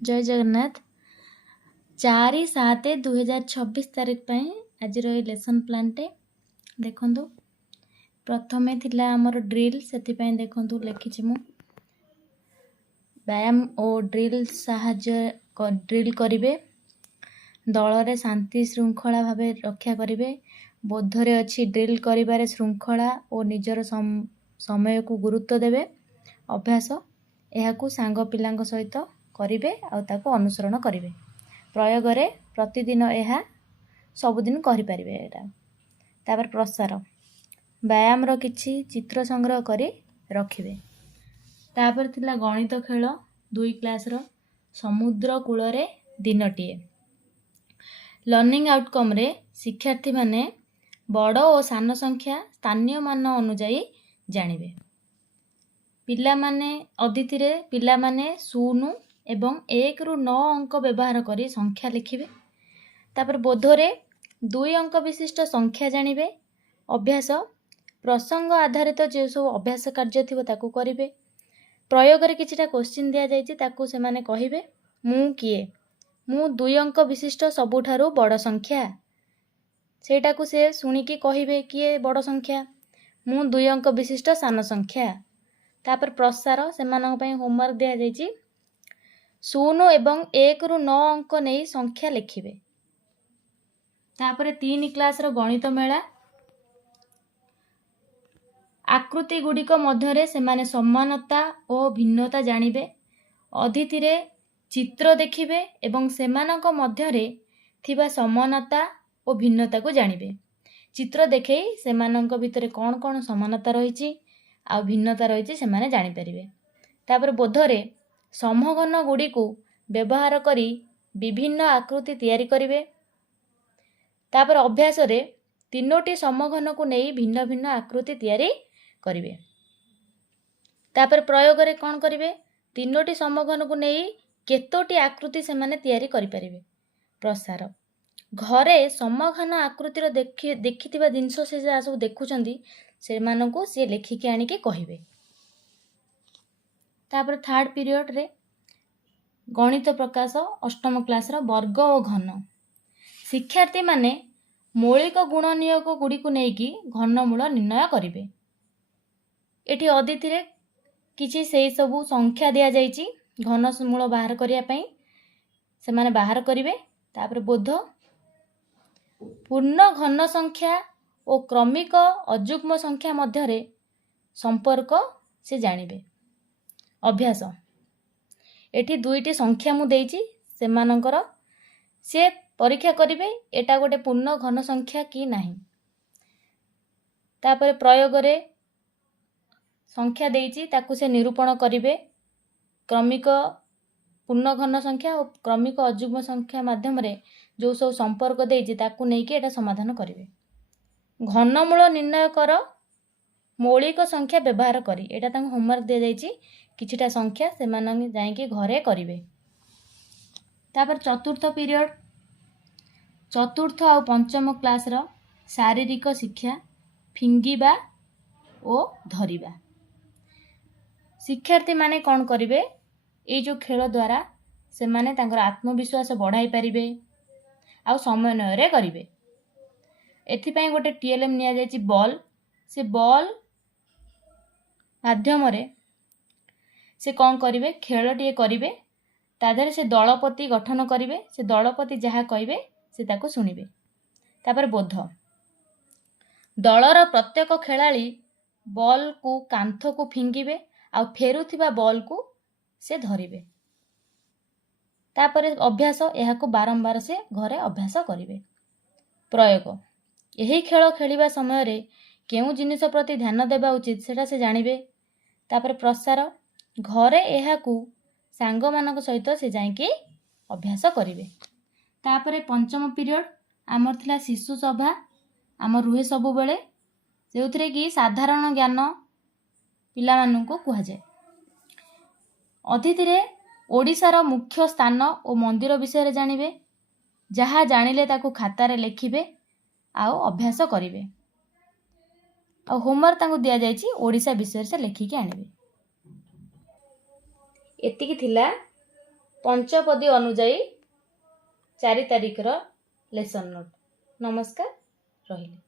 जय जगन्नाथ 4/7/2026 तारीख पर आज लेसन प्लानटे देखु प्रथमे थिला आमर ड्रिल से देखु लिखी मु व्यायाम और ड्रिल साहाଯ୍य ड्रिल करिवे दल रे शांति श्रृंखला भाव रक्षा करिवे बोधरे अच्छी ड्रिल करिबारे श्रृंखला और निजर समय को गुरुत्व देवे अभ्यास यह सांग पिलांग सहित करिवे आ ताको अनुसरण करिवे प्रयोग रे प्रतिदिन यह सबुदिन करि परिवे एटा तापर प्रसार व्यायाम रो किछि चित्र संग्रह करी रखिवे तापर थिला गणित खेल 2 क्लास रो समुद्र कूल रे दिनटिए लर्निंग आउटकम रे शिक्षार्थी माने बड़ और सान संख्या स्थानीय मान अनुଯାୟୀ जानिबे पिला माने अदिति रे पिला माने 0 एवं 1 रु 9 अंक व्यवहार करी संख्या लिखिबे तापर बोधरे 2 अंक विशिष्ट संख्या जानिबे अभ्यास प्रसंग आधारित जे सब अभ्यास कार्य थिबो ताकू करिवे प्रयोग रे किछिटा क्वेश्चन दिया जायछि ताकू से माने कहिबे मु किए मु 2 अंक विशिष्ट सबुठारु बड़ संख्या सेटा को से सुनी की कहिबे किए बड़ संख्या मु 2 अंक विशिष्ट सान संख्या तापर प्रसार से मानक पई होमवर्क दिया जायछि 0 एवं 1 रु 9 अंक नहीं संख्या लिखिबे तापर 3 क्लास रो गणित मेला आकृति गुड़िक मध्यरे से माने समानता और भिन्नता जानिबे अदिति रे चित्र देखिबे एवं सेमानक मध्यरे थिबा समानता और भिन्नता को जानिबे चित्र देखै सेमानक भितरे कोन कोन समानता रहिछि आ भिन्नता रहिछि से माने जानि परिबे तापर बोधरे समघन गुड़ी को व्यवहार करी विभिन्न आकृति तैयारी करिवे तापर अभ्यास रे 3टी समघन को नहीं भिन्न भिन्न आकृति तैयारी करिवे तापर प्रयोग रे कोन करिवे 3टी समघन को नहीं केतोटी आकृति से माने तैयारी करि परिवे प्रसार घरे समघन आकृतिर देखिथिबा जिंस से जा सब देखुचंदी से मानको से लेखिके आनी के कहिवे तापर थर्ड पीरियड रे गणित प्रकाश अष्टम क्लास रो वर्ग और घन शिक्षार्थी माने मौलिक गुण नियोग गुड़ी को नेकी घनमूल निर्णय करिवे एठी अदिति रे किछि सेही सबु संख्या दिया जायछि घनमूल बाहर करिया पई से माने बाहर करिवे तापर बोध पूर्ण घन संख्या और क्रमिक अजुग्म संख्या मध्य रे संपर्क से जानिबे अभ्यास एठी 2टी संख्या मु देइछि से मानकर से परीक्षा करिवे एटा गोटे पूर्ण घन संख्या कि नाही तापर प्रयोग रे संख्या देइछि ताकू से निरूपण करिवे क्रमिक पूर्ण घन संख्या और क्रमिक अजुग्म संख्या माध्यम रे जो सब संपर्क देइछि ताकू नै कि एटा समाधान करिवे घनमूल निर्णय कर मौलिक संख्या व्यवहार करी एटा तांग होमवर्क दे जायछि किछिटा संख्या से मानन जाय कि घरे करिवे तापर चतुर्थ पीरियड चतुर्थ और पंचम क्लास रो शारीरिक शिक्षा फिंगिबा ओ धरिबा शिक्षार्थी माने कोन करिवे ए जो खेल द्वारा से माने तांकर आत्मविश्वास बढ़ाई परिवे आ समन्वय रे करिवे एथि पई गोटे टीएलएम निया जायछि बॉल से बॉल माध्यम रे से कौन करिवे खेलटिए करिवे ताधरे से दलपति गठन करिवे से दलपति जहा कहिवे से ताको सुनिवे तापर बोध दलर प्रत्येक खेलाड़ी बॉल को कांथ को फिंगिवे आ फेरुथिबा बॉल को से धरिवे तापर अभ्यास यहा को बारंबार से घरे अभ्यास करिवे प्रयोग यही खेल खेलिबा समय रे केउ जिनिस प्रति ध्यान देबा उचित सेटा से जानिबे तापर प्रसार घरे यहा को सांग मानक सहित से जाई के अभ्यास करिवे तापर पंचम पीरियड आमर थिला शिशु सभा आमर रुहे सबु बेले सेउथरे कि साधारण ज्ञान पिला माननको कुहा जाय अतिथि रे ओडिसा रो मुख्य स्थान और मंदिर विषय रे जानिबे जहा जानिले ताको खाता रे लिखिबे आउ अभ्यास करिवे आ होमवर्क तांको दिया जायछि ओडिसा विषय से लिखिके आनिबे एतिकी थिला ପଞ୍ଚପଦୀ ଅନୁଯାୟୀ 4 ତାରିଖର ଲେସନ୍ ନୋଟ୍। ନମସ୍କାର, ରହିଲି।